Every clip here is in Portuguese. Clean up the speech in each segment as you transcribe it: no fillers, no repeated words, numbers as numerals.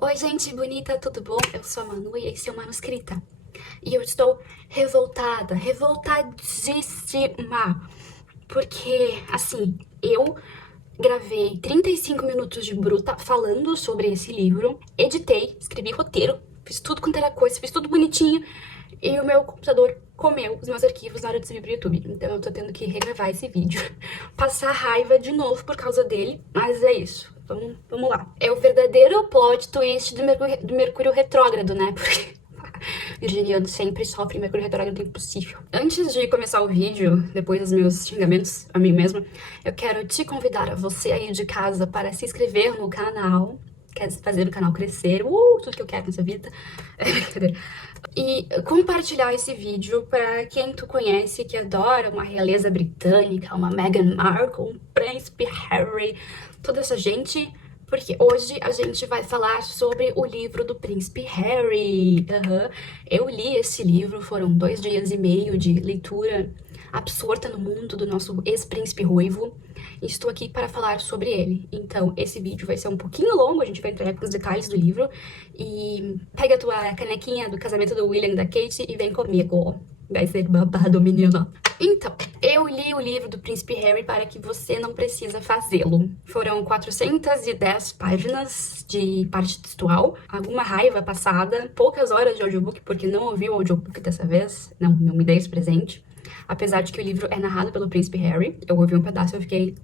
Oi, gente bonita, tudo bom? Eu sou a Manu e esse é o Manuscrita. E eu estou revoltada, revoltadíssima. Porque, assim, eu gravei 35 minutos de bruta falando sobre esse livro, editei, escrevi roteiro, fiz tudo quanto era coisa, fiz tudo bonitinho. E o meu computador comeu os meus arquivos na hora de subir pro YouTube. Então eu tô tendo que regravar esse vídeo, passar raiva de novo por causa dele, mas é isso. Vamos lá. É o verdadeiro plot twist do Mercúrio retrógrado, né? Porque virginiano sempre sofre Mercúrio retrógrado impossível. Antes de começar o vídeo, depois dos meus xingamentos a mim mesma, eu quero te convidar a você aí de casa para se inscrever no canal. Quer fazer o canal crescer, tudo que eu quero nessa vida. Brincadeira. E compartilhar esse vídeo para quem tu conhece que adora uma realeza britânica, uma Meghan Markle, um príncipe Harry, toda essa gente, porque hoje a gente vai falar sobre o livro do príncipe Harry. Eu li esse livro, foram 2 dias e meio de leitura absorta no mundo do nosso ex-príncipe ruivo. E estou aqui para falar sobre ele. Então, esse vídeo vai ser um pouquinho longo, a gente vai entrar nos detalhes do livro. E pega a tua canequinha do casamento do William e da Kate e vem comigo. Vai ser babado, menina. Então, eu li o livro do Príncipe Harry para que você não precisa fazê-lo. Foram 410 páginas de parte textual, alguma raiva passada, poucas horas de audiobook, porque não ouvi o audiobook dessa vez, não me dei esse presente. Apesar de que o livro é narrado pelo Príncipe Harry, eu ouvi um pedaço e eu fiquei...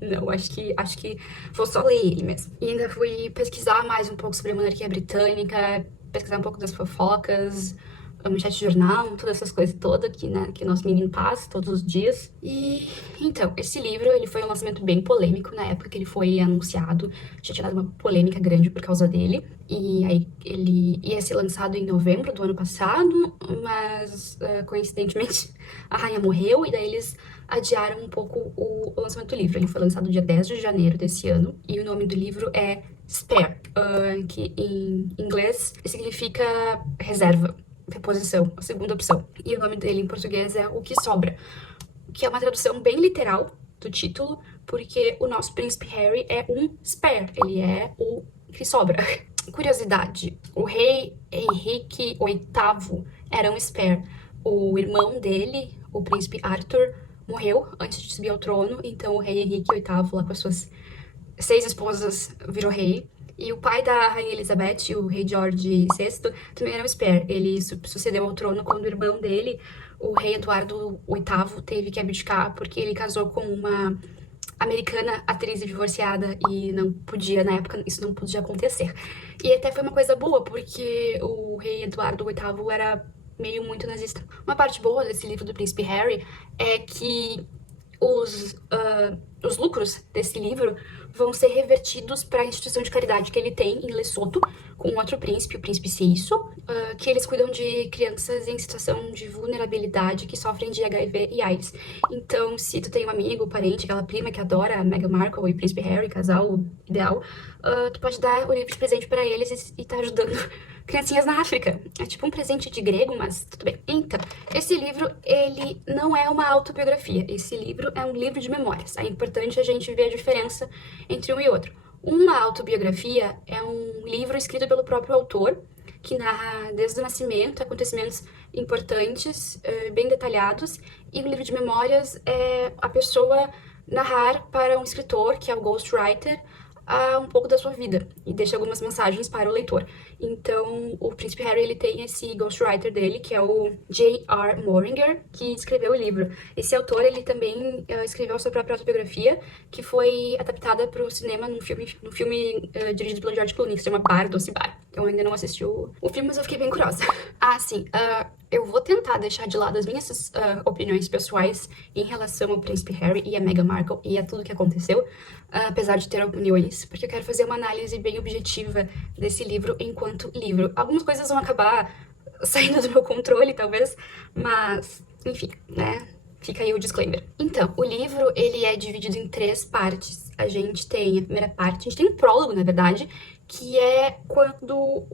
Não, acho que vou só ler ele mesmo. E ainda fui pesquisar mais um pouco sobre a monarquia britânica, pesquisar um pouco das fofocas, a manchete de jornal, todas essas coisas todas que, né, que nosso menino passa todos os dias. E, então, esse livro, ele foi um lançamento bem polêmico na época que ele foi anunciado. Já tinha dado uma polêmica grande por causa dele. E aí, ele ia ser lançado em novembro do ano passado, mas, coincidentemente, a rainha morreu e daí eles adiaram um pouco o lançamento do livro. Ele foi lançado dia 10 de janeiro desse ano. E o nome do livro é Spare, que em inglês significa reserva. Reposição, a segunda opção. E o nome dele em português é O Que Sobra, que é uma tradução bem literal do título, porque o nosso príncipe Harry é um spare, ele é o que sobra. Curiosidade, o rei Henrique VIII era um spare. O irmão dele, o príncipe Arthur, morreu antes de subir ao trono, então o rei Henrique VIII, lá com as suas 6 esposas, virou rei. E o pai da rainha Elizabeth, o rei George VI, também era um spare. Ele sucedeu ao trono quando o irmão dele, o rei Eduardo VIII, teve que abdicar porque ele casou com uma americana atriz divorciada e não podia, na época, isso não podia acontecer. E até foi uma coisa boa, porque o rei Eduardo VIII era meio muito nazista. Uma parte boa desse livro do Príncipe Harry é que os lucros desse livro vão ser revertidos para a instituição de caridade que ele tem em Lesoto, com outro príncipe, o príncipe Seiso, que eles cuidam de crianças em situação de vulnerabilidade que sofrem de HIV e AIDS. Então, se tu tem um amigo, parente, aquela prima que adora a Meghan Markle e o príncipe Harry, casal ideal, tu pode dar o livro de presente para eles e tá ajudando criancinhas na África. É tipo um presente de grego, mas tudo bem. Então, esse livro, ele não é uma autobiografia. Esse livro é um livro de memórias. É importante a gente ver a diferença entre um e outro. Uma autobiografia é um livro escrito pelo próprio autor, que narra desde o nascimento, acontecimentos importantes, bem detalhados. E um livro de memórias é a pessoa narrar para um escritor, que é o ghostwriter, um pouco da sua vida e deixa algumas mensagens para o leitor. Então, o Príncipe Harry, ele tem esse ghostwriter dele, que é o J.R. Mooringer, que escreveu o livro. Esse autor, ele também escreveu a sua própria autobiografia, que foi adaptada para o cinema num filme dirigido pelo George Clooney, que se chama Bar, Doce Bar. Eu ainda não assisti o filme, mas eu fiquei bem curiosa. Sim, eu vou tentar deixar de lado as minhas opiniões pessoais em relação ao Príncipe Harry e a Meghan Markle e a tudo que aconteceu, apesar de ter opiniões, porque eu quero fazer uma análise bem objetiva desse livro enquanto livro. Algumas coisas vão acabar saindo do meu controle, talvez, mas, enfim, né? Fica aí o disclaimer. Então, o livro, ele é dividido em 3 partes. A gente tem a primeira parte, a gente tem um prólogo, na verdade, que é quando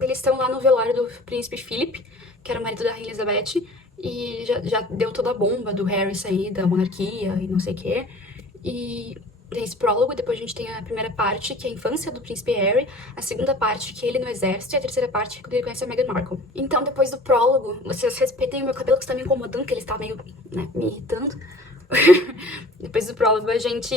eles estão lá no velório do príncipe Philip, que era o marido da rainha Elizabeth, e já deu toda a bomba do Harry sair da monarquia e não sei o quê. E Tem esse prólogo, depois a gente tem a primeira parte, que é a infância do príncipe Harry, a segunda parte, que é ele no exército, e a terceira parte, que é quando ele conhece a Meghan Markle. Então, depois do prólogo, vocês respeitem o meu cabelo, que está me incomodando, que ele está meio, né, me irritando. Depois do prólogo, a gente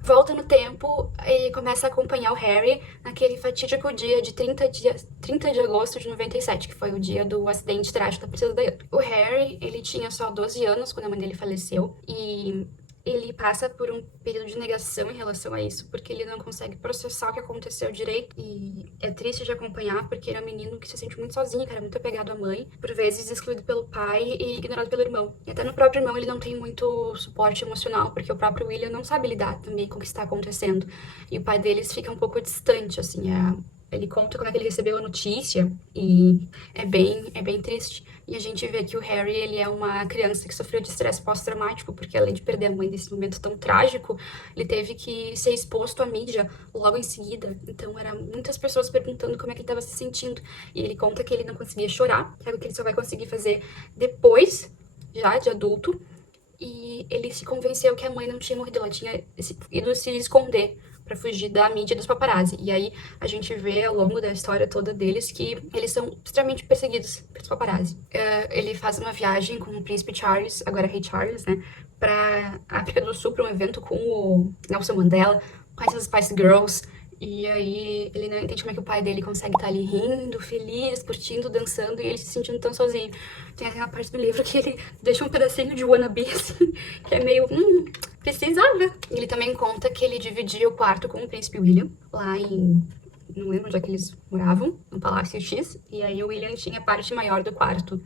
volta no tempo e começa a acompanhar o Harry naquele fatídico dia de 30 de agosto de 97, que foi o dia do acidente trágico da Princesa Diana. O Harry, ele tinha só 12 anos quando a mãe dele faleceu, e ele passa por um período de negação em relação a isso, porque ele não consegue processar o que aconteceu direito. E é triste de acompanhar, porque ele é um menino que se sente muito sozinho, que era muito apegado à mãe, por vezes excluído pelo pai e ignorado pelo irmão. E até no próprio irmão ele não tem muito suporte emocional, porque o próprio William não sabe lidar também com o que está acontecendo. E o pai deles fica um pouco distante, assim, ele conta como é que ele recebeu a notícia e é bem triste. E a gente vê que o Harry, ele é uma criança que sofreu de estresse pós-traumático, porque além de perder a mãe nesse momento tão trágico, ele teve que ser exposto à mídia logo em seguida. Então, eram muitas pessoas perguntando como é que ele estava se sentindo. E ele conta que ele não conseguia chorar, que é algo que ele só vai conseguir fazer depois, já de adulto. E ele se convenceu que a mãe não tinha morrido, ela tinha ido se esconder pra fugir da mídia dos paparazzi. E aí a gente vê ao longo da história toda deles que eles são extremamente perseguidos pelos paparazzi. Ele faz uma viagem com o príncipe Charles, agora rei Charles, né, pra África do Sul, pra um evento com o Nelson Mandela, com essas Spice Girls. E aí ele não entende como é que o pai dele consegue estar ali rindo, feliz, curtindo, dançando, e ele se sentindo tão sozinho. Tem até uma parte do livro que ele deixa um pedacinho de wannabe, assim, que é meio, precisava. Ele também conta que ele dividia o quarto com o príncipe William, lá em, não lembro onde é que eles moravam, no Palácio X, e aí o William tinha a parte maior do quarto,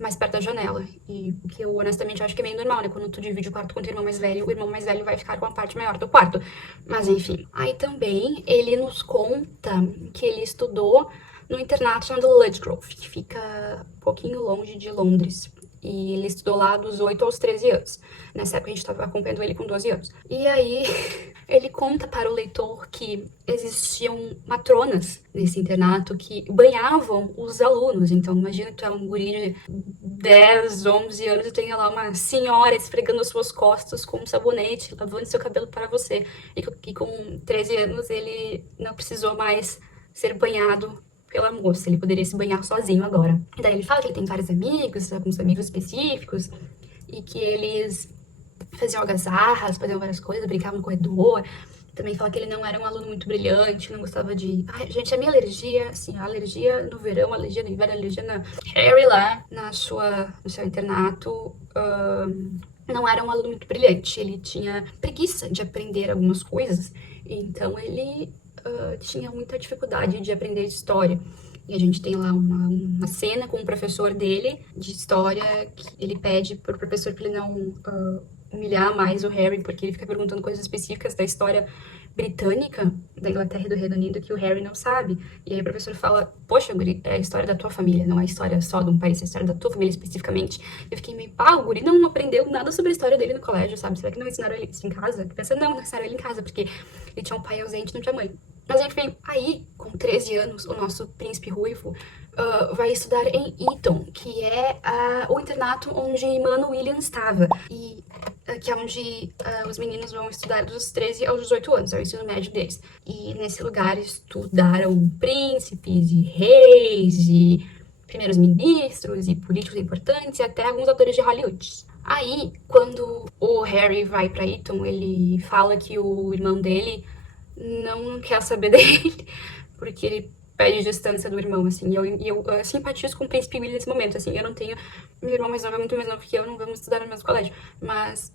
mais perto da janela. E o que eu honestamente acho que é meio normal, né? Quando tu divide o quarto com o teu irmão mais velho, o irmão mais velho vai ficar com a parte maior do quarto. Mas enfim. Aí também ele nos conta que ele estudou no internato chamado Ludgrove, que fica um pouquinho longe de Londres. E ele estudou lá dos 8 aos 13 anos. Nessa época a gente estava acompanhando ele com 12 anos. E aí ele conta para o leitor que existiam matronas nesse internato que banhavam os alunos. Então imagina que tu é um guri de 10, 11 anos e tem lá uma senhora esfregando as suas costas com um sabonete, lavando seu cabelo para você. E com 13 anos ele não precisou mais ser banhado pela moça, ele poderia se banhar sozinho agora. E daí ele fala que ele tem vários amigos, alguns amigos específicos, e que eles faziam algazarras, faziam várias coisas, brincavam no corredor. Também fala que ele não era um aluno muito brilhante, não gostava de... Ai, gente, a minha alergia, assim, a alergia no verão, a alergia no inverno, a alergia na... Harry lá, no seu internato, não era um aluno muito brilhante. Ele tinha preguiça de aprender algumas coisas, então ele tinha muita dificuldade de aprender história. E a gente tem lá uma cena com o professor dele de história, que ele pede pro professor pra ele não humilhar mais o Harry, porque ele fica perguntando coisas específicas da história britânica, da Inglaterra e do Reino Unido, que o Harry não sabe. E aí o professor fala, poxa, guri, é a história da tua família, não é a história só de um país, é a história da tua família especificamente. Eu fiquei meio, o guri não aprendeu nada sobre a história dele no colégio, sabe? Será que não ensinaram ele isso em casa? Pensando, não ensinaram ele em casa, porque ele tinha um pai ausente e não tinha mãe. Mas enfim, aí, com 13 anos, o nosso príncipe ruivo vai estudar em Eton, que é o internato onde Mano William estava. E que é onde os meninos vão estudar dos 13 aos 18 anos, é o ensino médio deles. E nesse lugar estudaram príncipes e reis e primeiros ministros e políticos importantes e até alguns atores de Hollywood. Aí, quando o Harry vai pra Eton, ele fala que o irmão dele não quer saber dele, porque ele pede distância do irmão, assim, e eu simpatizo com o príncipe William nesse momento, assim, eu não tenho, meu irmão mais novo é muito mais novo que eu, não vamos estudar no mesmo colégio, mas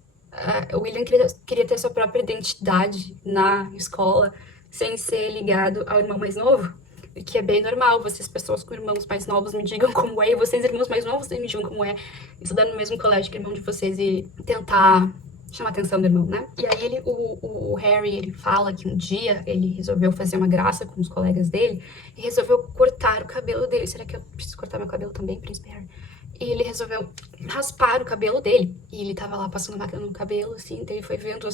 o William queria ter sua própria identidade na escola, sem ser ligado ao irmão mais novo, o que é bem normal, vocês pessoas com irmãos mais novos me digam como é, e vocês irmãos mais novos me digam como é, estudar no mesmo colégio que o irmão de vocês e tentar chamar a atenção do irmão, né? E aí o Harry, ele fala que um dia ele resolveu fazer uma graça com os colegas dele e resolveu cortar o cabelo dele. Será que eu preciso cortar meu cabelo também, príncipe Harry? E ele resolveu raspar o cabelo dele. E ele tava lá passando máquina no cabelo, assim, daí ele foi vendo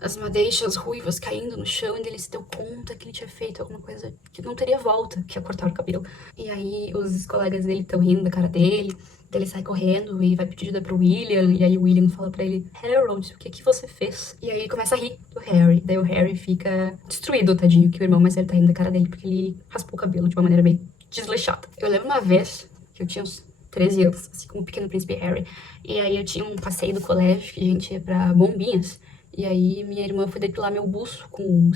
as madeixas ruivas caindo no chão, e ele se deu conta que ele tinha feito alguma coisa que não teria volta, que ia cortar o cabelo. E aí os colegas dele estão rindo da cara dele, daí ele sai correndo e vai pedir ajuda pro William, e aí o William fala pra ele: Harold, o que que você fez? E aí ele começa a rir do Harry, daí o Harry fica destruído, tadinho, que o irmão mais velho tá rindo da cara dele, porque ele raspou o cabelo de uma maneira meio desleixada. Eu lembro uma vez que eu tinha uns 13 anos, assim como o Pequeno Príncipe Harry, e aí eu tinha um passeio do colégio que a gente ia pra Bombinhas, e aí minha irmã foi depilar meu buço com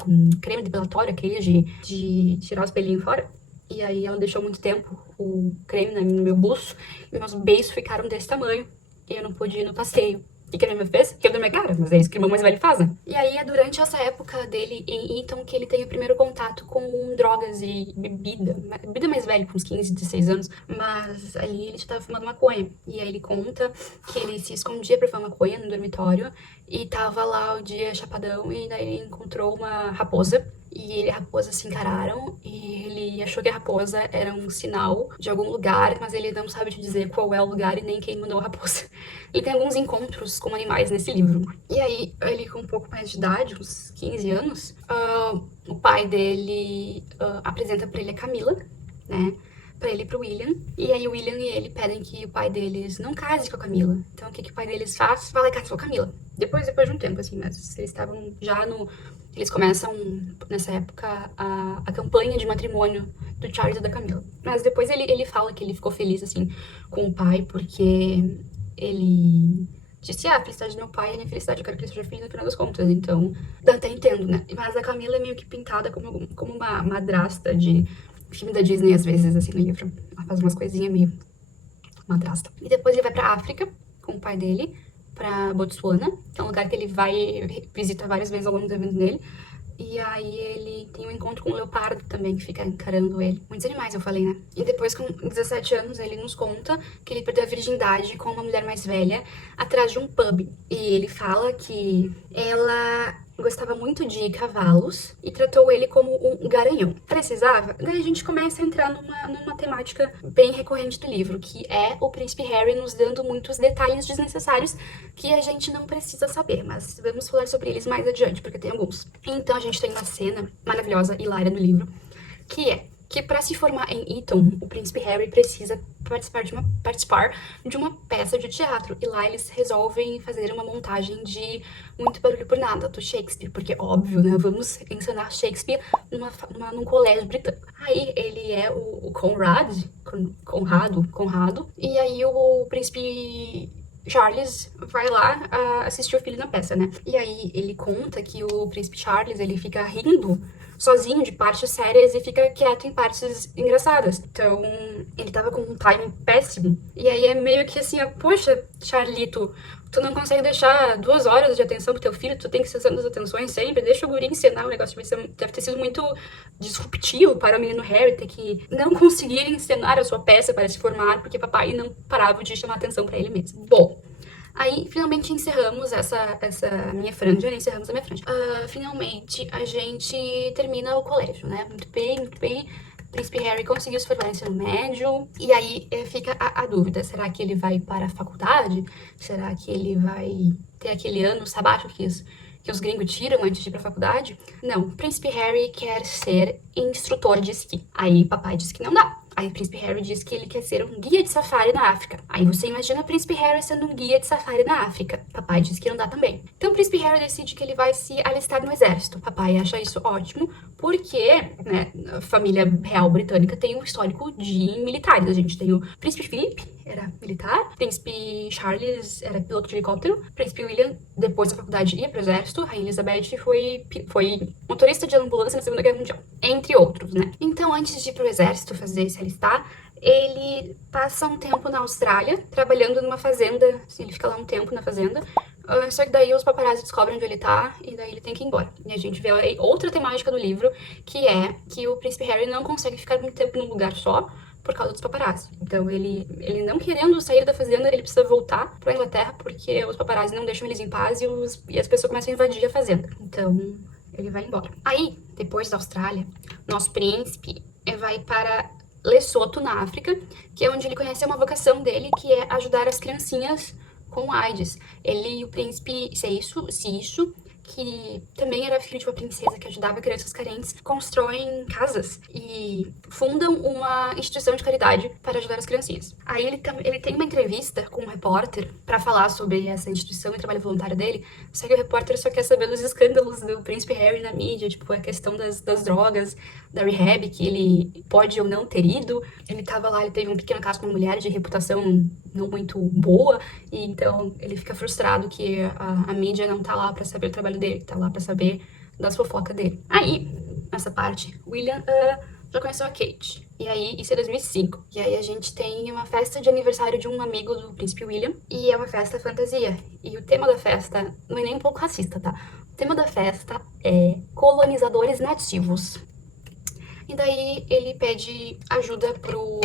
com creme depilatório, aquele de tirar os pelinhos fora. E aí ela deixou muito tempo o creme no meu buço, e meus beiços ficaram desse tamanho, e eu não pude ir no passeio. E que a minha irmã fez? Quebrou minha cara, mas é isso que o irmão mais velho faz, né? E aí é durante essa época dele em Eton que ele tem o primeiro contato com drogas e bebida. Bebida mais velha, com uns 15, 16 anos, mas aí ele já tava fumando maconha. E aí ele conta que ele se escondia pra fumar maconha no dormitório e tava lá o dia chapadão, e daí ele encontrou uma raposa. E ele e a raposa se encararam, e ele achou que a raposa era um sinal de algum lugar, mas ele não sabe te dizer qual é o lugar e nem quem mandou a raposa. Ele tem alguns encontros com animais nesse livro. E aí, ele com um pouco mais de idade, uns 15 anos, o pai dele apresenta pra ele a Camila, né? Pra ele e pro William. E aí o William e ele pedem que o pai deles não case com a Camila. Então o que o pai deles faz? Vai lá e casa com a Camila. Depois de um tempo, assim, mas eles estavam já no... Eles começam, nessa época, a campanha de matrimônio do Charles e da Camila. Mas depois ele fala que ele ficou feliz, assim, com o pai, porque ele disse: a felicidade do meu pai é a minha felicidade, eu quero que ele seja feliz no final das contas. Então, eu até entendo, né? Mas a Camila é meio que pintada como uma madrasta de filme da Disney, às vezes, assim, no livro. Ela faz umas coisinhas meio madrasta. E depois ele vai pra África com o pai dele, pra Botsuana, que é um lugar que ele vai visita várias vezes ao longo da vida dele. E aí ele tem um encontro com um leopardo também, que fica encarando ele. Muitos animais, eu falei, né? E depois, com 17 anos, ele nos conta que ele perdeu a virgindade com uma mulher mais velha atrás de um pub. E ele fala que ela gostava muito de cavalos e tratou ele como um garanhão. Precisava? Daí a gente começa a entrar numa temática bem recorrente do livro, que é o Príncipe Harry nos dando muitos detalhes desnecessários que a gente não precisa saber, mas vamos falar sobre eles mais adiante, porque tem alguns. Então a gente tem uma cena maravilhosa, hilária no livro, que é que para se formar em Eton, o Príncipe Harry precisa participar de uma peça de teatro. E lá eles resolvem fazer uma montagem de Muito Barulho por Nada, do Shakespeare. Porque, óbvio, né? Vamos ensinar Shakespeare num colégio britânico. Aí ele é o Conrado. E aí o Príncipe Charles vai lá assistir o filho na peça, né? E aí ele conta que o Príncipe Charles, ele fica rindo sozinho de partes sérias e fica quieto em partes engraçadas. Então, ele tava com um timing péssimo. E aí é meio que assim, poxa, Charlito, tu não consegue deixar 2 horas de atenção pro teu filho, tu tem que ser centro das atenções sempre, deixa o guri encenar o negócio. Deve ter sido muito disruptivo para o menino Harry ter que não conseguir encenar a sua peça para se formar, porque papai não parava de chamar atenção pra ele mesmo. Bom, aí, finalmente encerramos essa minha franja, né? Encerramos a minha franja. Finalmente, a gente termina o colégio, né? Muito bem. Príncipe Harry conseguiu se formar no ensino médio. E aí fica a dúvida: será que ele vai para a faculdade? Será que ele vai ter aquele ano sabático que os gringos tiram antes de ir pra faculdade? Não, Príncipe Harry quer ser instrutor de esqui. Aí papai diz que não dá. Aí o Príncipe Harry diz que ele quer ser um guia de safari na África. Aí você imagina o Príncipe Harry sendo um guia de safari na África. Papai diz que não dá também. Então o Príncipe Harry decide que ele vai se alistar no exército. Papai acha isso ótimo, porque, né, a família real britânica tem um histórico de militares. A gente tem o Príncipe Philip, era militar. Príncipe Charles era piloto de helicóptero. Príncipe William, depois da faculdade, ia pro exército. Rainha Elizabeth foi motorista de ambulância na Segunda Guerra Mundial, entre outros, né? Então, antes de ir pro exército fazer se alistar, ele passa um tempo na Austrália, trabalhando numa fazenda. Ele fica lá um tempo na fazenda. Só que daí os paparazzi descobrem onde ele tá, e daí ele tem que ir embora. E a gente vê aí outra temática do livro, que é que o Príncipe Harry não consegue ficar muito tempo num lugar só, por causa dos paparazzi. Então ele não querendo sair da fazenda, ele precisa voltar pra Inglaterra, porque os paparazzi não deixam eles em paz e as pessoas começam a invadir a fazenda. Então ele vai embora. Aí, depois da Austrália, nosso príncipe vai para Lesoto, na África, que é onde ele conhece uma vocação dele, que é ajudar as criancinhas com AIDS. Ele e o príncipe Seisu que também era filho de uma princesa que ajudava crianças carentes, constroem casas e fundam uma instituição de caridade para ajudar as criancinhas. Aí ele tem uma entrevista com um repórter para falar sobre essa instituição e trabalho voluntário dele, só que o repórter só quer saber dos escândalos do príncipe Harry na mídia, tipo, a questão das drogas, da rehab, que ele pode ou não ter ido. Ele tava lá, ele teve um pequeno caso com uma mulher de reputação não muito boa, e então ele fica frustrado que a mídia não tá lá pra saber o trabalho dele, tá lá pra saber das fofocas dele. Aí, nessa parte, William já conheceu a Kate. E aí, isso é 2005. E aí a gente tem uma festa de aniversário de um amigo do príncipe William, e é uma festa fantasia. E o tema da festa não é nem um pouco racista, tá? O tema da festa é colonizadores nativos. E daí ele pede ajuda pro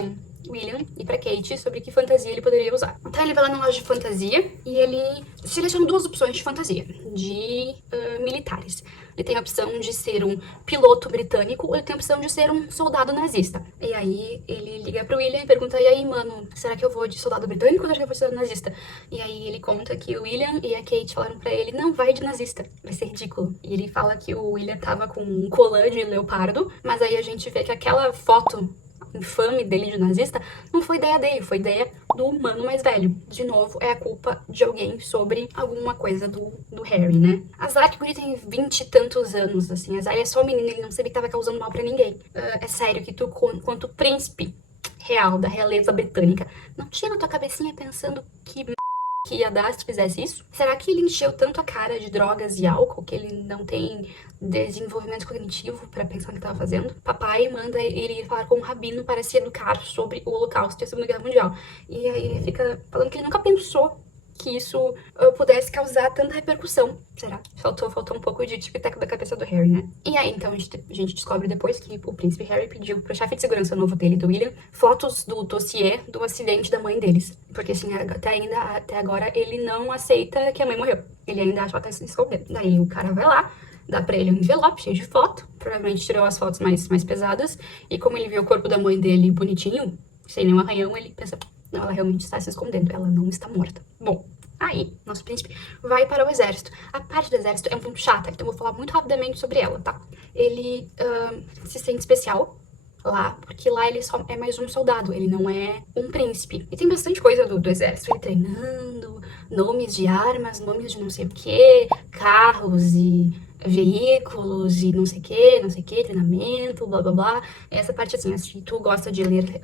William e pra Kate sobre que fantasia ele poderia usar. Então ele vai lá na loja de fantasia e ele seleciona duas opções de fantasia, de militares. Ele tem a opção de ser um piloto britânico ou ele tem a opção de ser um soldado nazista. E aí ele liga pro William e pergunta, e aí, mano, será que eu vou de soldado britânico ou será que eu vou de soldado nazista? E aí ele conta que o William e a Kate falaram pra ele, não, vai de nazista, vai ser ridículo. E ele fala que o William tava com um colã de leopardo, mas aí a gente vê que aquela foto infame dele de nazista não foi ideia dele, foi ideia do humano mais velho. De novo, é a culpa de alguém sobre alguma coisa do Harry, né? Azar que o guri tem 20 e tantos anos, assim. Azar é só um menino, ele não sabia que tava causando mal pra ninguém. É sério que tu, quanto príncipe real da realeza britânica, não tinha na tua cabecinha pensando que ia dar se tu fizesse isso? Será que ele encheu tanto a cara de drogas e álcool que ele não tem desenvolvimento cognitivo pra pensar no que tava fazendo? Papai manda ele ir falar com um rabino para se educar sobre o Holocausto e a Segunda Guerra Mundial. E aí ele fica falando que ele nunca pensou que isso pudesse causar tanta repercussão. Será? Faltou um pouco de tic-tac da cabeça do Harry, né? E aí, então, a gente descobre depois que o príncipe Harry pediu pro chefe de segurança novo dele, do William, fotos do dossiê do acidente da mãe deles. Porque, assim, até agora, ele não aceita que a mãe morreu. Ele ainda acha que ela tá se escondendo. Daí o cara vai lá, dá pra ele um envelope cheio de foto, provavelmente tirou as fotos mais pesadas, e como ele viu o corpo da mãe dele bonitinho, sem nenhum arranhão, ele pensa, não, ela realmente está se escondendo, ela não está morta. Bom, aí, nosso príncipe vai para o exército. A parte do exército é um pouco chata, então eu vou falar muito rapidamente sobre ela, tá? Ele se sente especial lá, porque lá ele só é mais um soldado, ele não é um príncipe. E tem bastante coisa do exército, ele treinando, nomes de armas, nomes de não sei o que, carros e veículos e não sei o que, treinamento, blá blá blá. Essa parte, assim, se tu gosta de ler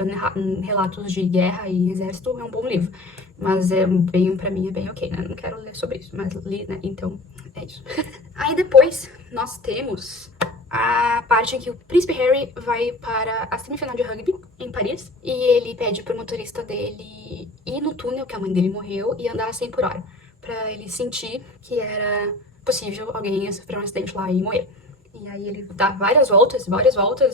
relatos de guerra e exército, é um bom livro. Mas pra mim é bem ok, né? Não quero ler sobre isso, mas li, né? Então, é isso. Aí depois, nós temos a parte em que o príncipe Harry vai para a semifinal de rugby em Paris e ele pede pro motorista dele ir no túnel que a mãe dele morreu e andar a 100 por hora, pra ele sentir que era possível alguém sofrer um acidente lá e morrer. E aí ele dá várias voltas,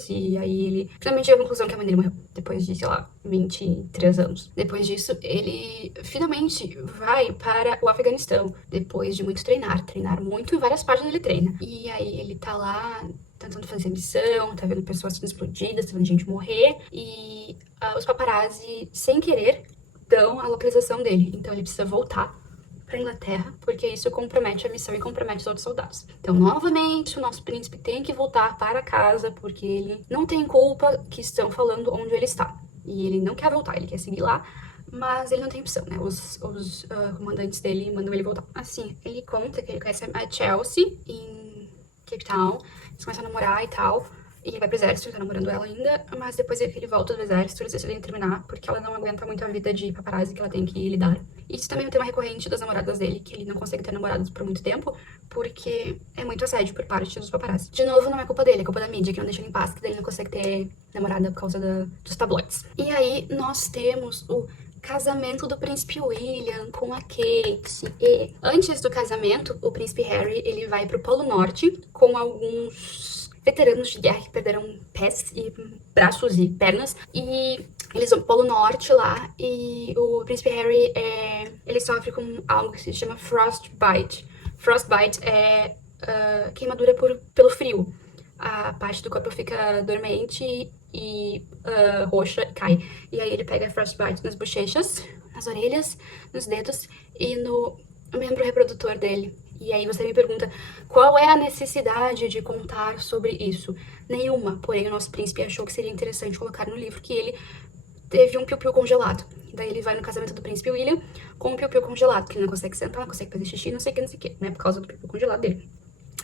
e aí ele finalmente chega à conclusão que a mãe dele morreu, depois de, sei lá, 23 anos. Depois disso, ele finalmente vai para o Afeganistão, depois de muito treinar muito, em várias partes ele treina. E aí ele tá lá tentando fazer missão, tá vendo pessoas sendo explodidas, tá vendo gente morrer, e os paparazzi, sem querer, dão a localização dele. Então ele precisa voltar pra Inglaterra, porque isso compromete a missão e compromete os outros soldados. Então, novamente, o nosso príncipe tem que voltar para casa, porque ele não tem culpa que estão falando onde ele está. E ele não quer voltar, ele quer seguir lá, mas ele não tem opção, né? Os comandantes dele mandam ele voltar. Assim, ele conta que ele conhece a Chelsea em Cape Town, eles começam a namorar e tal, e ele vai pro exército, ele tá namorando ela ainda, mas depois que ele volta do exército, eles decidem terminar, porque ela não aguenta muito a vida de paparazzi que ela tem que lidar. Isso também é um tema recorrente das namoradas dele, que ele não consegue ter namoradas por muito tempo, porque é muito assédio por parte dos paparazzi. De novo, não é culpa dele, é culpa da mídia, que não deixa ele em paz, que daí ele não consegue ter namorada por causa dos tabloides. E aí, nós temos o casamento do príncipe William com a Kate. E antes do casamento, o príncipe Harry, ele vai pro Polo Norte com alguns veteranos de guerra que perderam pés e braços e pernas, e eles vão pro Polo Norte lá, e o príncipe Harry, ele sofre com algo que se chama frostbite. Frostbite é queimadura pelo frio. A parte do corpo fica dormente e roxa e cai. E aí ele pega frostbite nas bochechas, nas orelhas, nos dedos e no membro reprodutor dele. E aí você me pergunta, qual é a necessidade de contar sobre isso? Nenhuma, porém o nosso príncipe achou que seria interessante colocar no livro que ele teve um piu-piu congelado. Daí ele vai no casamento do príncipe William com um piu-piu congelado, que ele não consegue sentar, não consegue fazer xixi, não sei o que, né, por causa do piu-piu congelado dele.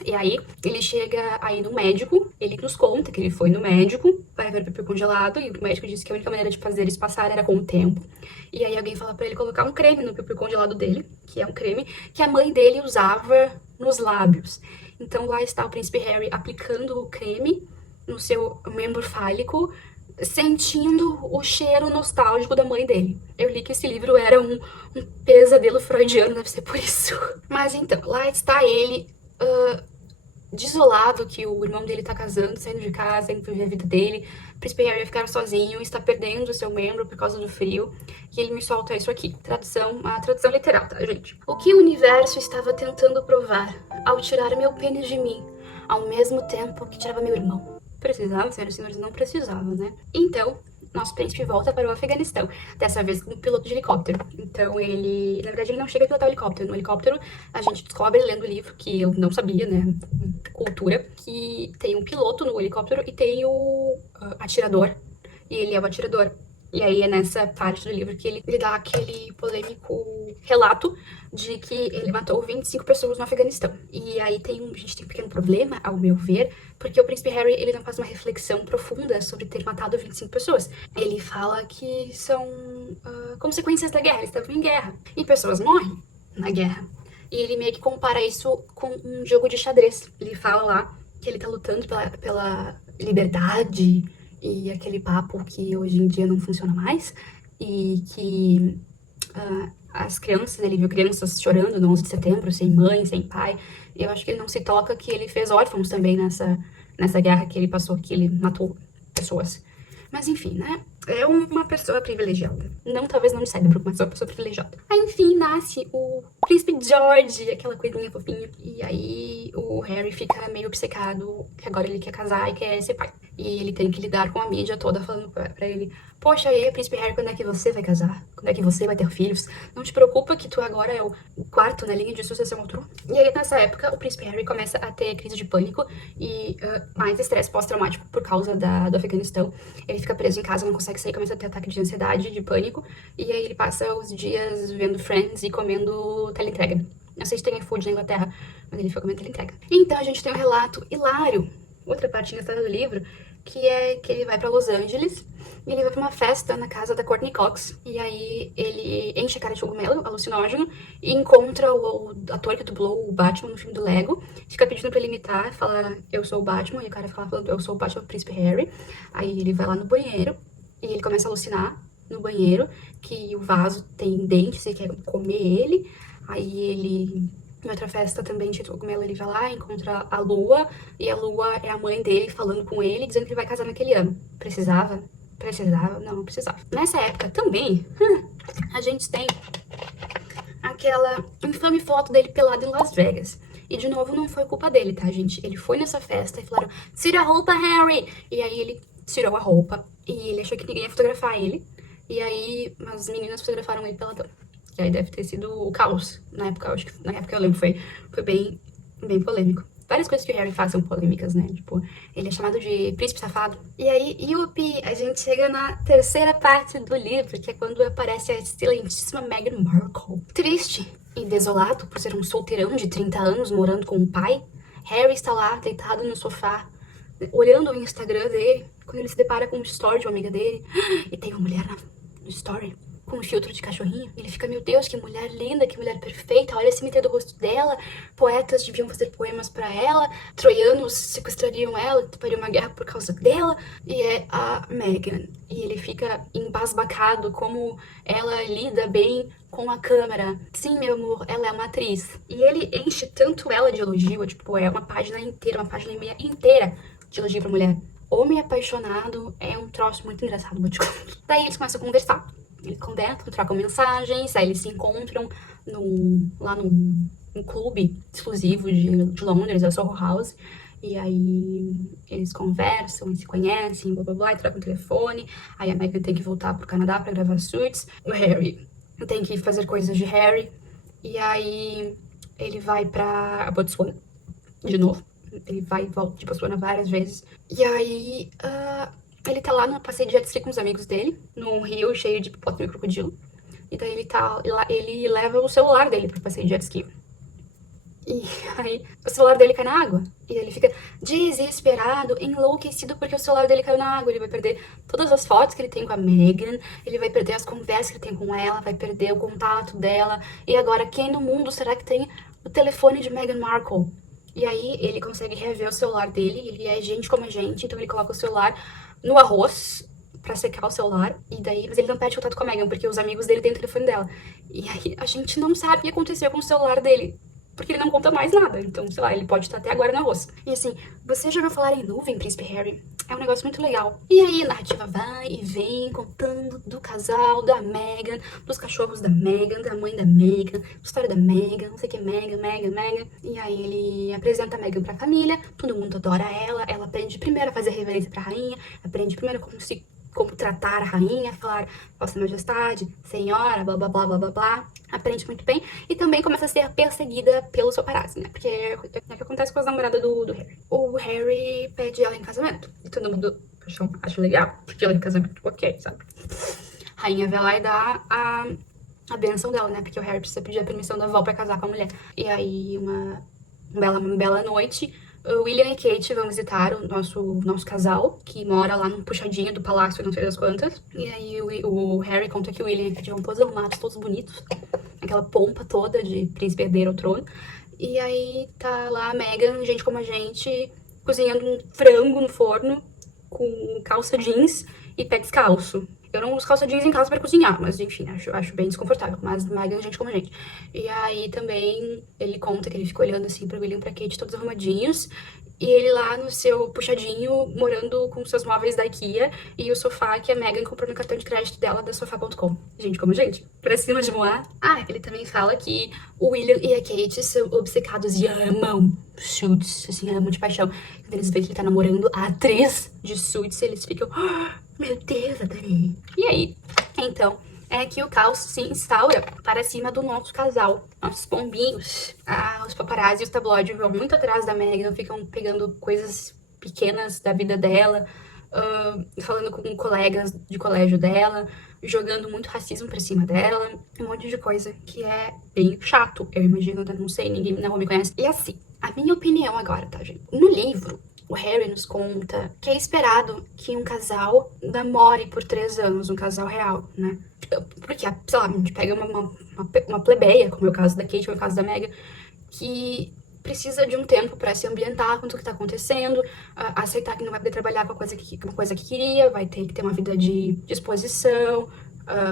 E aí, ele chega aí no médico, ele nos conta que ele foi no médico para ver o piu-piu congelado, e o médico disse que a única maneira de fazer isso passar era com o tempo. E aí alguém fala pra ele colocar um creme no piu-piu congelado dele, que é um creme que a mãe dele usava nos lábios. Então lá está o príncipe Harry aplicando o creme no seu membro fálico, sentindo o cheiro nostálgico da mãe dele. Eu li que esse livro era um pesadelo freudiano, deve ser por isso. Mas então, lá está ele, desolado, que o irmão dele tá casando, saindo de casa, indo viver a vida dele. O príncipe Harry vai ficar sozinho, está perdendo o seu membro por causa do frio. E ele me solta isso aqui. A tradução literal, tá, gente? O que o universo estava tentando provar ao tirar meu pênis de mim, ao mesmo tempo que tirava meu irmão? Precisava, senhoras e senhores, não precisava, né? Então, nosso príncipe volta para o Afeganistão, dessa vez como piloto de helicóptero. Então ele, na verdade, ele não chega a pilotar o helicóptero. No helicóptero, a gente descobre, lendo o livro, que eu não sabia, né, cultura, que tem um piloto no helicóptero e tem o atirador, e ele é o atirador. E aí é nessa parte do livro que ele dá aquele polêmico relato de que ele matou 25 pessoas no Afeganistão. E aí a gente tem um pequeno problema, ao meu ver, porque o príncipe Harry, ele não faz uma reflexão profunda sobre ter matado 25 pessoas. Ele fala que são consequências da guerra, eles estavam em guerra. E pessoas morrem na guerra. E ele meio que compara isso com um jogo de xadrez. Ele fala lá que ele tá lutando pela liberdade e aquele papo que hoje em dia não funciona mais, e que as crianças, ele viu crianças chorando no 11 de setembro, sem mãe, sem pai, e eu acho que ele não se toca que ele fez órfãos também nessa guerra que ele passou, que ele matou pessoas. Mas enfim, né? É uma pessoa privilegiada. Não, talvez não de cérebro, mas é uma pessoa privilegiada. Aí, enfim, nasce o príncipe George, aquela coisinha fofinha. E aí o Harry fica meio obcecado, que agora ele quer casar e quer ser pai. E ele tem que lidar com a mídia toda falando pra ele: poxa, e aí, príncipe Harry, quando é que você vai casar? Quando é que você vai ter filhos? Não te preocupa que tu agora é o quarto na linha de sucessão ao trono? E aí, nessa época, o príncipe Harry começa a ter crise de pânico e mais estresse pós-traumático por causa do Afeganistão. Ele fica preso em casa, não consegue sair, começa a ter ataque de ansiedade, de pânico. E aí ele passa os dias vendo Friends e comendo teleentrega. Não sei se tem iFood na Inglaterra, mas ele foi comendo teleentrega. Então a gente tem um relato hilário, outra parte engraçada do livro, que é que ele vai pra Los Angeles e ele vai pra uma festa na casa da Courtney Cox. E aí ele enche a cara de cogumelo alucinógeno e encontra o ator que dublou o Batman no filme do Lego. Fica pedindo pra ele imitar, fala: eu sou o Batman, e o cara fica lá falando: eu sou o Batman, Príncipe Harry. Aí ele vai lá no banheiro e ele começa a alucinar no banheiro que o vaso tem dentes e quer comer ele. Aí ele, em outra festa também de cogumelo, ele vai lá, encontra a Lua, e a Lua é a mãe dele falando com ele, dizendo que ele vai casar naquele ano. Precisava? Precisava? Não, não precisava. Nessa época também, a gente tem aquela infame foto dele pelado em Las Vegas. E de novo, não foi culpa dele, tá, gente? Ele foi nessa festa e falaram: tira a roupa, Harry! E aí ele tirou a roupa e ele achou que ninguém ia fotografar ele. E aí as meninas fotografaram ele peladão. E aí deve ter sido o caos na época. Eu acho que na época eu lembro foi bem, bem polêmico. Várias coisas que o Harry faz são polêmicas, né? Tipo, ele é chamado de príncipe safado. E aí, yupi, a gente chega na terceira parte do livro, que é quando aparece a excelentíssima Meghan Markle. Triste e desolado por ser um solteirão de 30 anos morando com o pai, Harry está lá, deitado no sofá, olhando o Instagram dele, quando ele se depara com um story de uma amiga dele, e tem uma mulher no story com um filtro de cachorrinho. Ele fica: meu Deus, que mulher linda, que mulher perfeita, olha a simetria do rosto dela, poetas deviam fazer poemas pra ela, troianos sequestrariam ela, faria uma guerra por causa dela. E é a Meghan. E ele fica embasbacado como ela lida bem com a câmera. Sim, meu amor, ela é uma atriz. E ele enche tanto ela de elogio, tipo, é uma página inteira, uma página e meia inteira de elogio pra mulher. Homem apaixonado é um troço muito engraçado, vou te contar. Daí eles começam a conversar. Eles conversam, trocam mensagens, aí eles se encontram lá num clube exclusivo de Londres, é o Soho House. E aí eles conversam e se conhecem, blá blá blá, e trocam o telefone. Aí a Meghan tem que voltar pro Canadá pra gravar Suits. O Harry tem que fazer coisas de Harry. E aí ele vai pra Botsuana, de novo. Ele vai e volta de Botsuana várias vezes. E aí, ele tá lá no passeio de jet ski com os amigos dele, num rio cheio de hipopótamo e crocodilo. E daí ele leva o celular dele pro passeio de jet ski. E aí o celular dele cai na água. E ele fica desesperado, enlouquecido, porque o celular dele caiu na água. Ele vai perder todas as fotos que ele tem com a Meghan, ele vai perder as conversas que ele tem com ela, vai perder o contato dela. E agora, quem no mundo será que tem o telefone de Meghan Markle? E aí ele consegue rever o celular dele, ele é gente como a gente, então ele coloca o celular no arroz pra secar o celular, e daí, mas ele não perde contato com a Meghan, porque os amigos dele têm o telefone dela. E aí a gente não sabe o que aconteceu com o celular dele, porque ele não conta mais nada. Então, sei lá, ele pode estar até agora no arroz. E assim, você já ouviu falar em nuvem, Príncipe Harry? É um negócio muito legal. E aí a narrativa vai e vem contando do casal, da Meghan, dos cachorros da Meghan, da mãe da Meghan, história da Meghan, não sei o que, Meghan. E aí ele apresenta a Meghan pra família, todo mundo adora ela, ela aprende primeiro a fazer reverência pra rainha, aprende primeiro como tratar a rainha, falar Vossa Majestade, Senhora, blá blá blá blá blá blá. Aprende muito bem e também começa a ser perseguida pelos paparazzi, né? Porque é o que acontece com as namoradas do Harry. O Harry pede ela em casamento e todo mundo acha legal, porque ela em casamento, ok, sabe? A rainha vai lá e dá a benção dela, né? Porque o Harry precisa pedir a permissão da avó pra casar com a mulher. E aí, uma bela noite, o William e Kate vão visitar o nosso casal, que mora lá no puxadinho do palácio, não sei das quantas. E aí o Harry conta que o William e a Kate vão todos arrumados, todos bonitos. Aquela pompa toda de príncipe herdeiro ao trono. E aí tá lá a Meghan, gente como a gente, cozinhando um frango no forno, com calça jeans e pé descalço. Eu não uso calça jeans em casa pra cozinhar, mas enfim, acho bem desconfortável. Mas Meghan, gente como a gente. E aí também ele conta que ele ficou olhando assim pro William e pra Kate, todos arrumadinhos. E ele lá no seu puxadinho, morando com seus móveis da IKEA e o sofá que a Meghan comprou no cartão de crédito dela da Sofá.com. Gente como a gente. Pra cima de Moá. Ah, ele também fala que o William e a Kate são obcecados e amam Suits, assim, amam de paixão. Quando eles veem que ele tá namorando a atriz de Suits, eles ficam... Meu Deus, adorei. E aí, então, é que o caos se instaura para cima do nosso casal. Nossos pombinhos. Os paparazzi e os tabloides vão muito atrás da Meghan, ficam pegando coisas pequenas da vida dela, falando com colegas de colégio dela, jogando muito racismo pra cima dela, um monte de coisa que é bem chato, eu imagino, não sei, ninguém na rua me conhece. E assim, a minha opinião agora, tá, gente? No livro, o Harry nos conta que é esperado que um casal namore por 3 anos, um casal real, né? Porque, sei lá, a gente pega uma plebeia, como é o caso da Kate ou o caso da Meghan, que precisa de um tempo pra se ambientar com tudo que tá acontecendo, aceitar que não vai poder trabalhar com uma coisa que queria, vai ter que ter uma vida de exposição,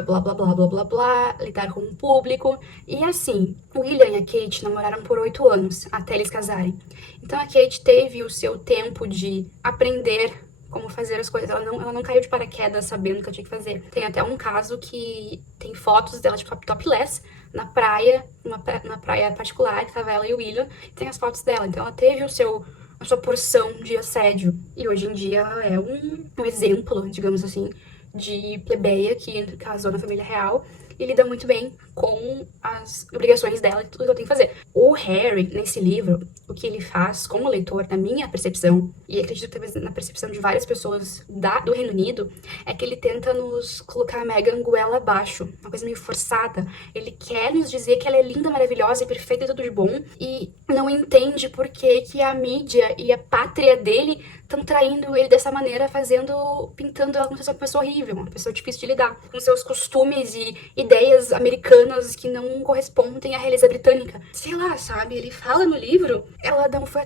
blá blá blá blá blá blá, lidar com o público. E assim, o William e a Kate namoraram por 8 anos, até eles casarem. Então a Kate teve o seu tempo de aprender como fazer as coisas. Ela não caiu de paraquedas sabendo o que ela tinha que fazer. Tem até um caso que tem fotos dela, tipo, topless, na praia, na praia particular, que tava ela e o William, e tem as fotos dela. Então ela teve a sua porção de assédio. E hoje em dia ela é um exemplo, digamos assim, de plebeia que casou na família real e lida muito bem com as obrigações dela e tudo que ela tem que fazer. O Harry, nesse livro, o que ele faz como leitor, na minha percepção, e acredito que na percepção de várias pessoas do Reino Unido, é que ele tenta nos colocar a Meghan goela abaixo, uma coisa meio forçada. Ele quer nos dizer que ela é linda, maravilhosa e perfeita e tudo de bom, e não entende por que a mídia e a pátria dele estão traindo ele dessa maneira, pintando ela como se fosse uma pessoa horrível, uma pessoa difícil de lidar, com seus costumes e ideias americanas que não correspondem à realeza britânica. Sei lá, sabe? Ele fala no livro, ela não foi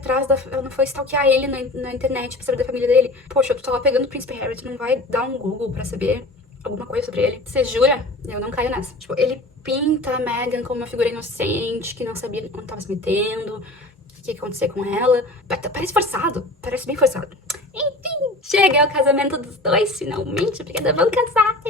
ela não foi stalkear ele na internet pra saber da família dele. Poxa, tu tá lá pegando o Príncipe Harry, tu não vai dar um Google pra saber alguma coisa sobre ele? Você jura? Eu não caio nessa. Tipo, ele pinta a Meghan como uma figura inocente, que não sabia onde tava se metendo, o que ia acontecer com ela. Parece forçado, parece bem forçado. Enfim, chega ao casamento dos dois, finalmente, porque ainda vão casar.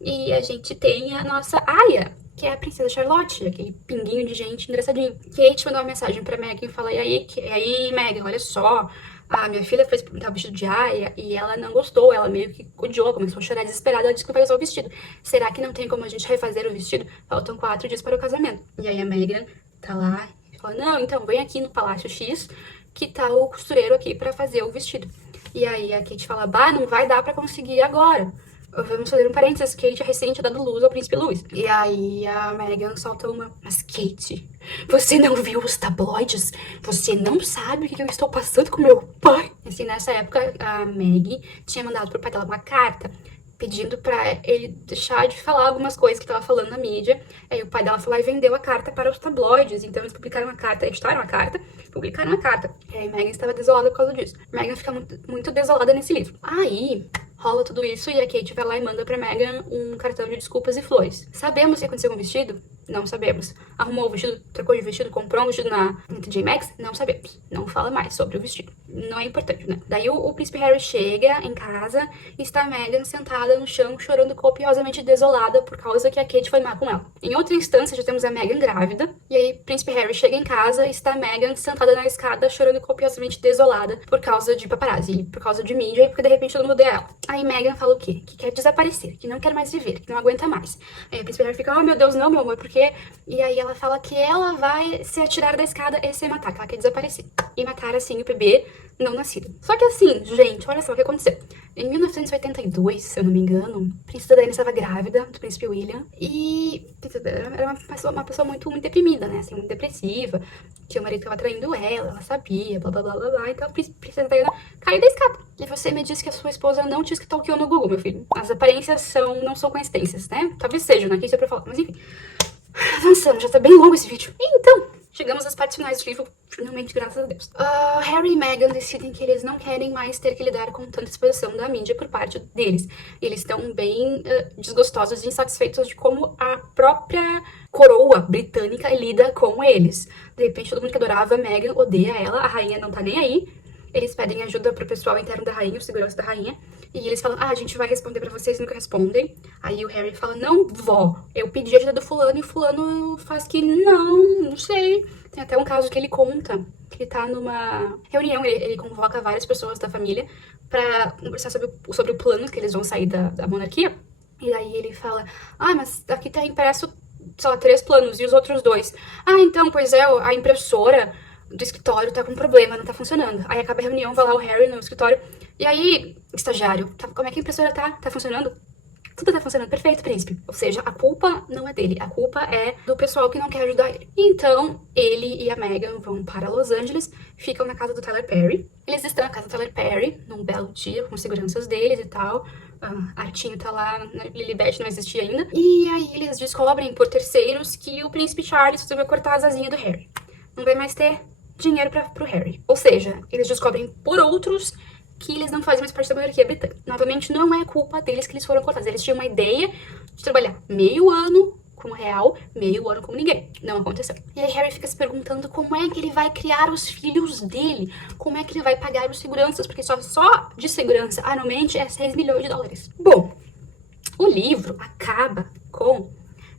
E a gente tem a nossa Arya, que é a princesa Charlotte, aquele pinguinho de gente engraçadinho. Kate mandou uma mensagem pra Meghan e falou, e aí, Meghan, olha só, a minha filha foi experimentar o vestido de Arya e ela não gostou, ela meio que odiou, começou a chorar desesperada, ela disse que não vai usar o vestido. Será que não tem como a gente refazer o vestido? Faltam 4 dias para o casamento. E aí a Meghan tá lá Fala, não, então vem aqui no Palácio X, que tá o costureiro aqui pra fazer o vestido. E aí a Kate fala, bah, não vai dar pra conseguir agora. Vamos fazer um parênteses, Kate é recente dado luz ao príncipe Louis. E aí a Meghan solta uma, mas Kate, você não viu os tabloides? Você não sabe o que eu estou passando com meu pai? Assim, nessa época, a Maggie tinha mandado pro pai dela uma carta pedindo pra ele deixar de falar algumas coisas que tava falando na mídia. Aí o pai dela foi lá e vendeu a carta para os tabloides. Então eles publicaram a carta, editaram a carta, publicaram a carta. E aí Meghan estava desolada por causa disso. Meghan fica muito desolada nesse livro. Aí rola tudo isso e a Kate vai lá e manda pra Meghan um cartão de desculpas e flores. Sabemos o que aconteceu com o vestido? Não sabemos. Arrumou o vestido, trocou de vestido, comprou um vestido na TJ Maxx? Não sabemos. Não fala mais sobre o vestido. Não é importante, né? Daí o príncipe Harry chega em casa e está a Meghan sentada no chão, chorando copiosamente desolada por causa que a Kate foi má com ela. Em outra instância, já temos a Meghan grávida. E aí o príncipe Harry chega em casa e está a Meghan sentada na escada, chorando copiosamente desolada por causa de paparazzi, por causa de mídia e porque de repente todo mundo odeia ela. Aí Meghan fala o quê? Que quer desaparecer, que não quer mais viver, que não aguenta mais. Aí o príncipe Harry fica, oh meu Deus, não, meu amor, porque... E aí ela fala que ela vai se atirar da escada e se matar, que ela quer desaparecer. E matar, assim, o bebê não nascido. Só que assim, gente, olha só o que aconteceu. Em 1982, se eu não me engano, a princesa Diana estava grávida do príncipe William. E era uma pessoa muito, muito deprimida, né? Assim, muito depressiva. Que o marido estava traindo ela sabia, blá, blá, blá, blá, blá. Então a princesa Diana caiu da escada. E você me disse que a sua esposa não te stalkeou no Google, meu filho. As aparências não são coincidências, né? Talvez sejam, né? Aqui isso é pra falar. Mas enfim. Avançando, já tá bem longo esse vídeo. Então, chegamos às partes finais do livro, finalmente, graças a Deus. Harry e Meghan decidem que eles não querem mais ter que lidar com tanta exposição da mídia por parte deles. Eles estão bem desgostosos e insatisfeitos de como a própria coroa britânica lida com eles. De repente, todo mundo que adorava a Meghan odeia ela, a rainha não tá nem aí. Eles pedem ajuda pro pessoal interno da rainha, o segurança da rainha. E eles falam, a gente vai responder pra vocês, nunca respondem. Aí o Harry fala, não, vó, eu pedi ajuda do fulano e o fulano faz que não sei. Tem até um caso que ele conta, que ele tá numa reunião, ele convoca várias pessoas da família pra conversar sobre o plano que eles vão sair da monarquia. E aí ele fala, mas aqui tá impresso, sei lá, 3 planos e os outros 2. Então, pois é, a impressora do escritório tá com problema, não tá funcionando. Aí acaba a reunião, vai lá o Harry no escritório. E aí, estagiário, como é que a impressora tá? Tá funcionando? Tudo tá funcionando perfeito, príncipe. Ou seja, a culpa não é dele, a culpa é do pessoal que não quer ajudar ele. Então, ele e a Meghan vão para Los Angeles, ficam na casa do Tyler Perry. Eles estão na casa do Tyler Perry, num belo dia, com seguranças deles e tal. Artinho tá lá, Lilibet não existia ainda. E aí eles descobrem por terceiros que o príncipe Charles resolveu cortar as asinhas do Harry. Não vai mais ter dinheiro pro Harry. Ou seja, eles descobrem por outros que eles não fazem mais parte da monarquia britânica. Novamente, não é culpa deles que eles foram cortados. Eles tinham uma ideia de trabalhar meio ano como real, meio ano como ninguém. Não aconteceu. E aí Harry fica se perguntando como é que ele vai criar os filhos dele, como é que ele vai pagar os seguranças, porque só de segurança anualmente é 6 milhões de dólares. Bom, o livro acaba com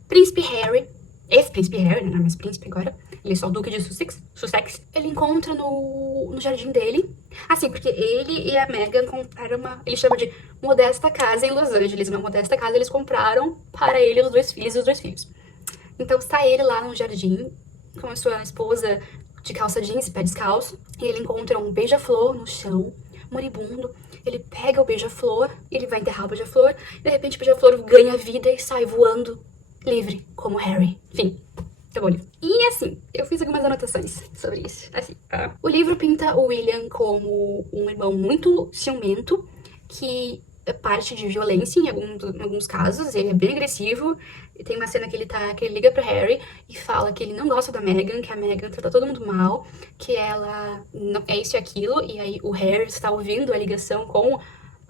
Príncipe Harry, ex-príncipe Harry, não é mais príncipe agora, ele é só o Duque de Sussex. Ele encontra no jardim dele, assim, porque ele e a Meghan compraram ele chama de modesta casa em Los Angeles, uma modesta casa eles compraram para ele, os 2 filhos e os 2 filhos. Então está ele lá no jardim, com a sua esposa de calça jeans e pé descalço, e ele encontra um beija-flor no chão, moribundo. Ele pega o beija-flor, ele vai enterrar o beija-flor, e de repente o beija-flor ganha vida e sai voando livre, como Harry. Enfim, tá bom livro. E assim, eu fiz algumas anotações sobre isso. Assim, o livro pinta o William como um irmão muito ciumento, que parte de violência em alguns casos, ele é bem agressivo. E tem uma cena que ele liga pro Harry e fala que ele não gosta da Meghan, que a Meghan trata todo mundo mal, que ela não é isso e aquilo, e aí o Harry está ouvindo a ligação com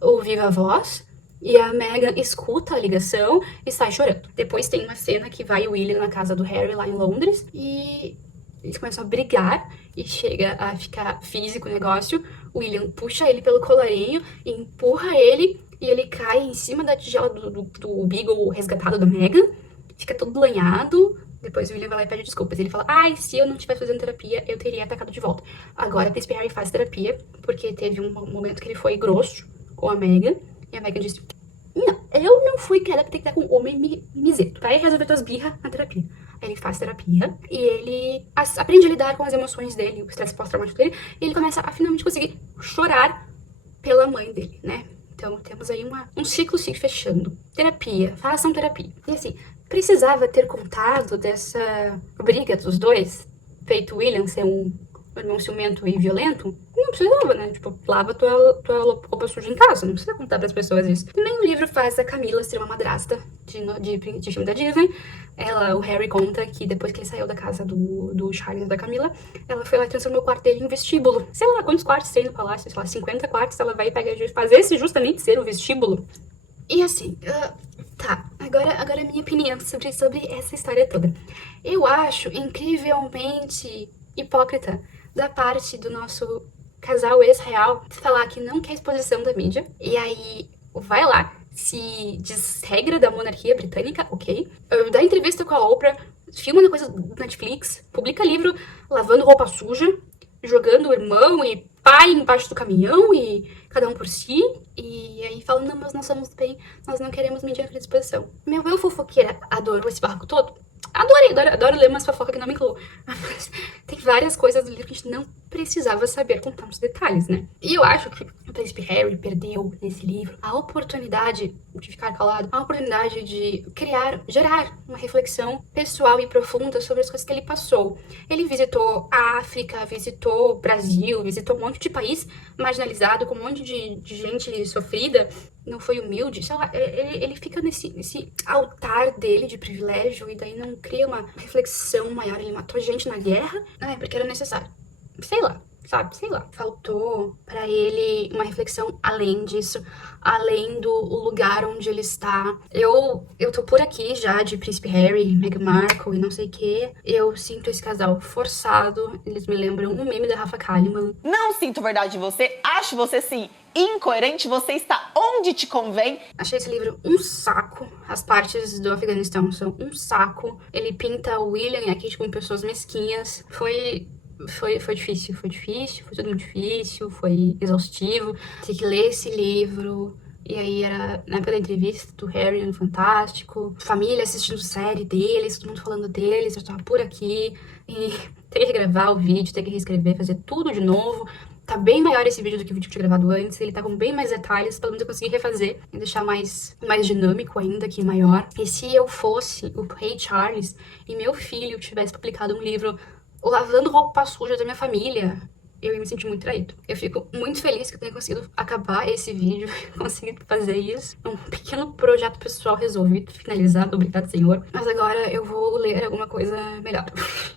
o Viva Voz, e a Meghan escuta a ligação e sai chorando. Depois tem uma cena que vai o William na casa do Harry lá em Londres e eles começam a brigar e chega a ficar físico o negócio. O William puxa ele pelo colarinho e empurra ele e ele cai em cima da tigela do Beagle resgatado da Meghan. Fica todo lanhado. Depois o William vai lá e pede desculpas. Ele fala, se eu não estivesse fazendo terapia, eu teria atacado de volta. Agora o príncipe Harry faz terapia, porque teve um momento que ele foi grosso com a Meghan. E a Meghan disse, não, eu não fui criada pra ter que estar com um homem miseto. Vai resolver tuas birras na terapia. ele faz terapia e ele aprende a lidar com as emoções dele, o estresse pós-traumático dele, e ele começa a finalmente conseguir chorar pela mãe dele, né? Então temos aí um ciclo se fechando. Terapia, façam terapia. E assim, precisava ter contado dessa briga dos dois, feito William ser um irmão ciumento e violento? Não precisava, né? Tipo, lava tua roupa suja em casa, não precisa contar pras pessoas isso. Também o livro faz a Camila ser uma madrasta de filme da Disney. O Harry conta que depois que ele saiu da casa do Charles e da Camila, ela foi lá e transformou o quarto dele em vestíbulo. Sei lá quantos quartos tem no palácio, sei lá, 50 quartos, ela vai e pega e fazer esse justamente ser o vestíbulo. E assim, tá, agora a minha opinião sobre essa história toda. Eu acho incrivelmente hipócrita da parte do nosso casal ex-real falar que não quer exposição da mídia, e aí vai lá, se desregra da monarquia britânica, ok? Dá entrevista com a Oprah, filma na coisa do Netflix, publica livro lavando roupa suja, jogando o irmão e pai embaixo do caminhão e cada um por si, e aí fala, não, mas nós somos bem, nós não queremos mídia à disposição. Meu eu fofoqueira adorou esse barco todo. Adoro ler umas fofocas que não me incluam. Mas tem várias coisas do livro que a gente não precisava saber com tantos detalhes, né? E eu acho que o príncipe Harry perdeu nesse livro a oportunidade de ficar calado, a oportunidade de gerar uma reflexão pessoal e profunda sobre as coisas que ele passou. Ele visitou a África, visitou o Brasil, visitou um monte de país marginalizado, com um monte de gente sofrida, não foi humilde, sei lá, ele fica nesse altar dele de privilégio e daí não cria uma reflexão maior. Ele matou gente na guerra, porque era necessário. Sei lá, sabe? Sei lá. Faltou pra ele uma reflexão além disso, além do lugar onde ele está. Eu tô por aqui já de Príncipe Harry, Meghan Markle e não sei o que. Eu sinto esse casal forçado. Eles me lembram um meme da Rafa Kalimann. Não sinto verdade de você, acho você sim incoerente, você está onde te convém. Achei esse livro um saco. As partes do Afeganistão são um saco. Ele pinta o William e a Kate como pessoas mesquinhas. Foi difícil, foi tudo muito difícil, foi exaustivo. Tem que ler esse livro. E aí era na época da entrevista do Harry no Fantástico, família assistindo série deles, todo mundo falando deles, eu tava por aqui. E ter que regravar o vídeo, ter que reescrever, fazer tudo de novo. Tá bem maior esse vídeo do que o vídeo que eu tinha gravado antes, ele tá com bem mais detalhes, pelo menos eu consegui refazer e deixar mais dinâmico ainda, que maior. E se eu fosse o Rei Charles e meu filho tivesse publicado um livro lavando roupa suja da minha família, eu ia me sentir muito traído. Eu fico muito feliz que eu tenha conseguido acabar esse vídeo, conseguido fazer isso. Um pequeno projeto pessoal resolvido, finalizado, obrigado, Senhor. Mas agora eu vou ler alguma coisa melhor.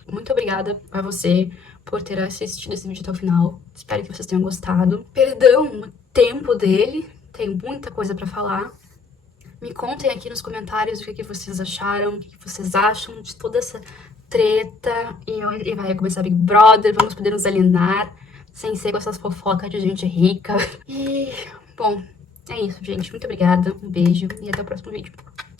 Muito obrigada a você por ter assistido esse vídeo até o final. Espero que vocês tenham gostado. Perdão o tempo dele, tenho muita coisa pra falar. Me contem aqui nos comentários o que vocês acharam, o que vocês acham de toda essa treta. E vai começar Big Brother, vamos poder nos alienar, sem ser com essas fofocas de gente rica. E, bom, é isso, gente. Muito obrigada, um beijo e até o próximo vídeo.